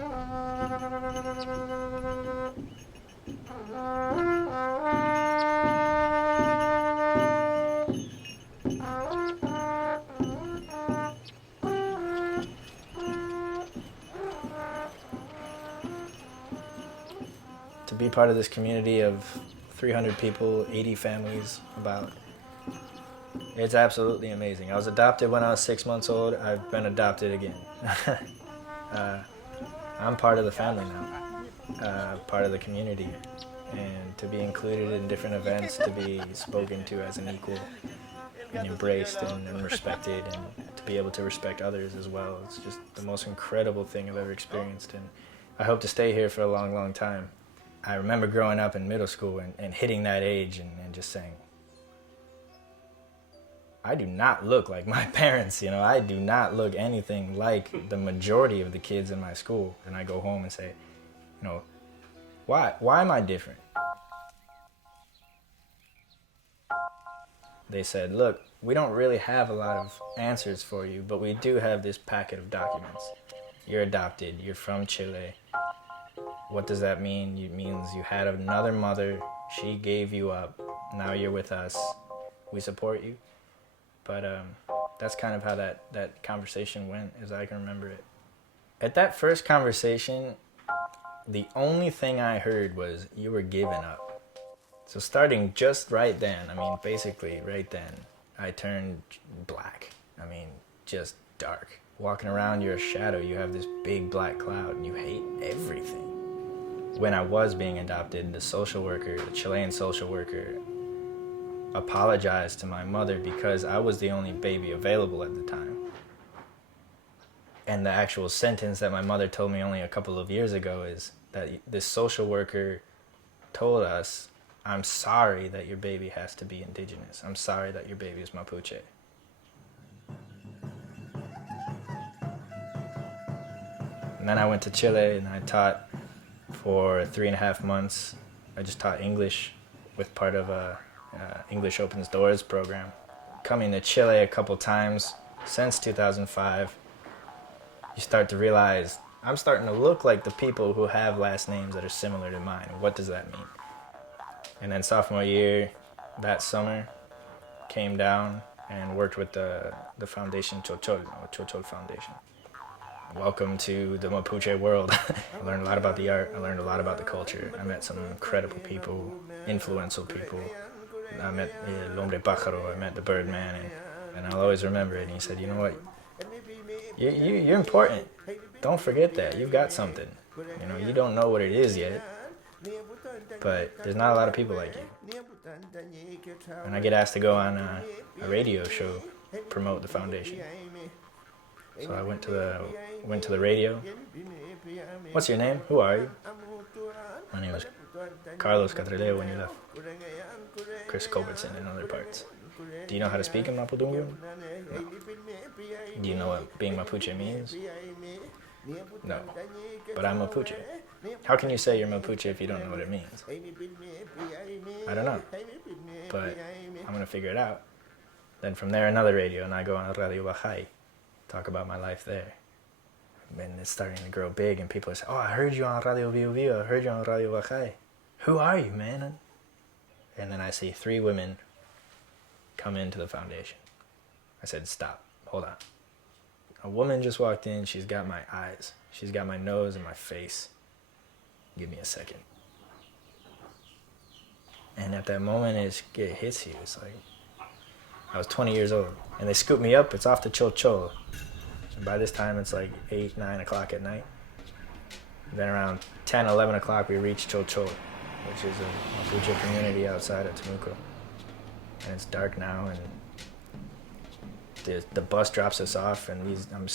To be part of this community of 300 people, 80 families, about. It's absolutely amazing. I was adopted when I was 6 months old. I've been adopted again. I'm part of the family now, part of the community. And to be included in different events, to be spoken to as an equal and embraced and respected, and to be able to respect others as well. It's just the most incredible thing I've ever experienced. And I hope to stay here for a long, long time. I remember growing up in middle school and hitting that age and just saying, I do not look like my parents, you know. I do not look anything like the majority of the kids in my school. And I go home and say, you know, why am I different? They said, look, we don't really have a lot of answers for you, but we do have this packet of documents. You're adopted, you're from Chile. What does that mean? It means you had another mother, she gave you up, now you're with us, we support you. But that's kind of how that conversation went, as I can remember it. At that first conversation, the only thing I heard was, you were given up. So starting just right then, I mean, basically right then, I turned black. I mean, just dark. Walking around, you're a shadow. You have this big black cloud and you hate everything. When I was being adopted, the social worker, the Chilean social worker, apologized to my mother because I was the only baby available at the time. And the actual sentence that my mother told me only a couple of years ago is that this social worker told us, I'm sorry that your baby has to be indigenous. I'm sorry that your baby is Mapuche. And then I went to Chile and I taught for 3.5 months. I just taught English with part of a English Opens Doors program. Coming to Chile a couple times since 2005, you start to realize I'm starting to look like the people who have last names that are similar to mine. What does that mean? And then sophomore year, that summer, came down and worked with the foundation Chochol, or Chochol Foundation. Welcome to the Mapuche world. I learned a lot about the art, I learned a lot about the culture. I met some incredible people, influential people. I met El Hombre Pájaro, I met the Birdman, and I'll always remember it. And he said, you know what, you're important. Don't forget that, you've got something. You know, you don't know what it is yet, but there's not a lot of people like you. And I get asked to go on a radio show, promote the foundation. So I went to the radio. What's your name? Who are you? My name is Carlos Catrileo when you left. Chris Culbertson in other parts. Do you know how to speak in Mapudungun? No. Do you know what being Mapuche means? No. But I'm Mapuche. How can you say you're Mapuche if you don't know what it means? I don't know. But I'm going to figure it out. Then from there, another radio, and I go on Radio Bajay, talk about my life there. And it's starting to grow big, and people say, oh, I heard you on Radio Viu Viu, I heard you on Radio Bajay. Who are you, man? And then I see 3 women come into the foundation. I said, stop, hold on. A woman just walked in, she's got my eyes, she's got my nose and my face. Give me a second. And at that moment, it hits you. It's like, I was 20 years old, and they scoop me up, it's off the Chochol. And by this time, it's like 8, 9 o'clock at night. Then around 10, 11 o'clock, we reach Chochol, which is a Mapuche community outside of Temuco. And it's dark now, and the bus drops us off, and I'm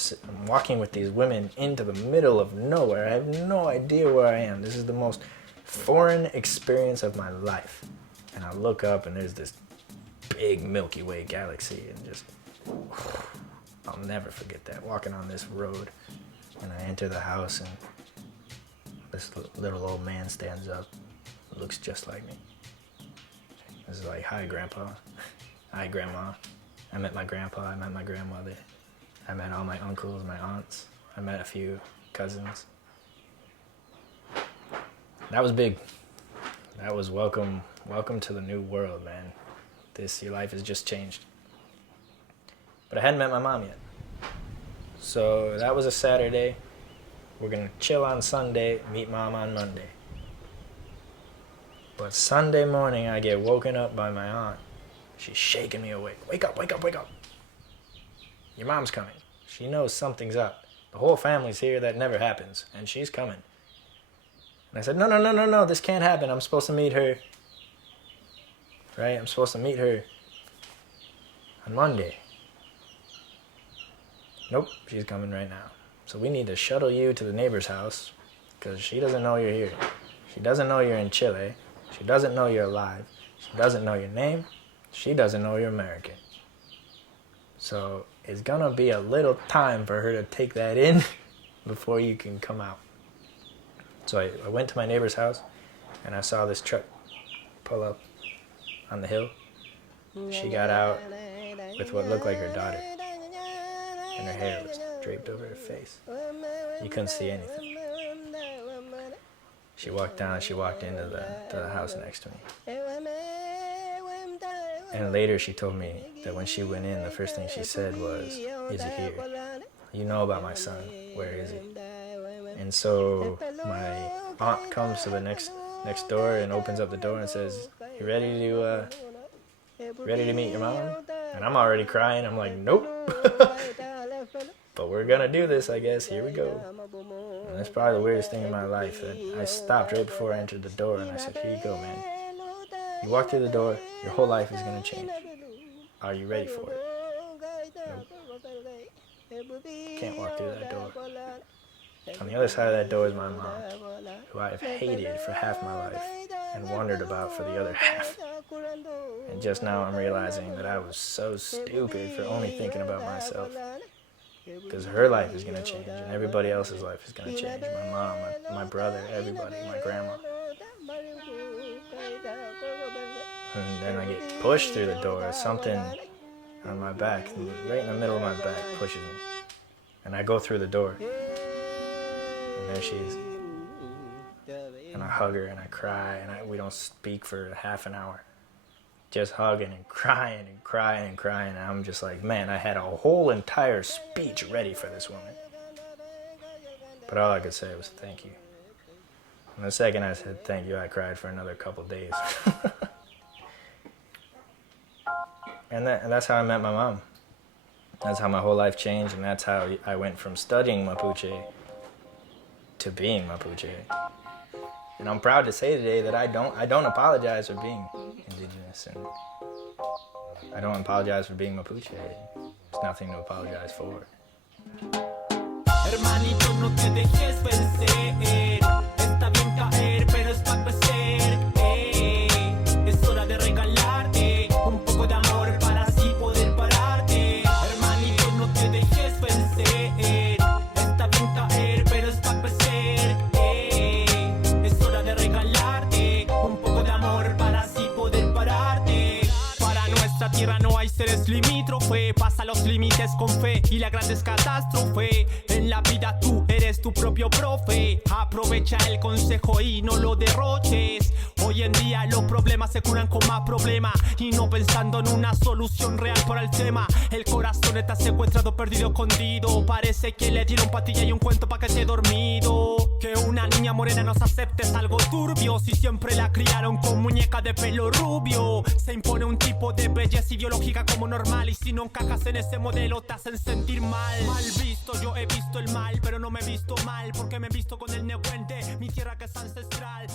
walking with these women into the middle of nowhere. I have no idea where I am. This is the most foreign experience of my life. And I look up, and there's this big Milky Way galaxy, and just, I'll never forget that, walking on this road. And I enter the house, and this little old man stands up, looks just like me. This is like, hi, Grandpa. Hi, Grandma. I met my grandpa, I met my grandmother. I met all my uncles, my aunts. I met a few cousins. That was big. That was welcome to the new world, man. Your life has just changed. But I hadn't met my mom yet. So that was a Saturday. We're gonna chill on Sunday, meet mom on Monday. But Sunday morning, I get woken up by my aunt. She's shaking me awake. Wake up, wake up, wake up. Your mom's coming. She knows something's up. The whole family's here. That never happens. And she's coming. And I said, no, this can't happen. I'm supposed to meet her. Right? I'm supposed to meet her on Monday. Nope, she's coming right now. So we need to shuttle you to the neighbor's house because she doesn't know you're here. She doesn't know you're in Chile. She doesn't know you're alive. She doesn't know your name. She doesn't know you're American. So it's gonna be a little time for her to take that in before you can come out. So I went to my neighbor's house and I saw this truck pull up on the hill. She got out with what looked like her daughter. And her hair was draped over her face. You couldn't see anything. She walked down, she walked into the house next to me. And later she told me that when she went in, the first thing she said was, "Is he here? You know about my son, where is he?" And so my aunt comes to the next door and opens up the door and says, "You ready to meet your mom?" And I'm already crying, I'm like, "Nope." But we're gonna do this, I guess. Here we go. And that's probably the weirdest thing in my life. That I stopped right before I entered the door and I said, "Here you go, man. You walk through the door, your whole life is gonna change. Are you ready for it?" Nope. Can't walk through that door. On the other side of that door is my mom, who I have hated for half my life and wondered about for the other half. And just now I'm realizing that I was so stupid for only thinking about myself. Because her life is going to change and everybody else's life is going to change. My mom, my brother, everybody, my grandma. And then I get pushed through the door. Something on my back, right in the middle of my back, pushes me. And I go through the door. And there she is. And I hug her and I cry and we don't speak for half an hour. Just hugging and crying and crying and crying. And I'm just like, man, I had a whole entire speech ready for this woman. But all I could say was thank you. And the second I said thank you, I cried for another couple days. and that's how I met my mom. That's how my whole life changed, and that's how I went from studying Mapuche to being Mapuche. And I'm proud to say today that I don't apologize for being indigenous, and I don't apologize for being Mapuche. There's nothing to apologize for. Hermanito, no te dejes vencer. Está bien caer, pero es para crecer. Es hora de regalarte un poco de amor para así poder pararte. Hermanito, no te dejes vencer. Está bien caer, pero es para crecer. Es hora de regalarte un poco de amor para así poder pararte. Para nuestra tierra no hay seres limítrofe. Pasa los límites con fe y la gran es catástrofe. En la vida tú eres tu propio profe. Aprovecha el consejo y no lo derroches. Hoy en día los problemas se curan con más problemas y no pensando en una solución real para el tema. El corazón está secuestrado, perdido, escondido. Parece que le dieron pastilla y un cuento pa' que esté dormido. Que una niña morena nos acepte es algo turbio. Si siempre la criaron con muñeca de pelo rubio. Se impone un tipo de belleza ideológica como normal. Y si no encajas en ese modelo te hacen sentir mal. Mal visto, yo he visto el mal, pero no me he visto mal. Porque me he visto con el nehuente, mi tierra que es ancestral.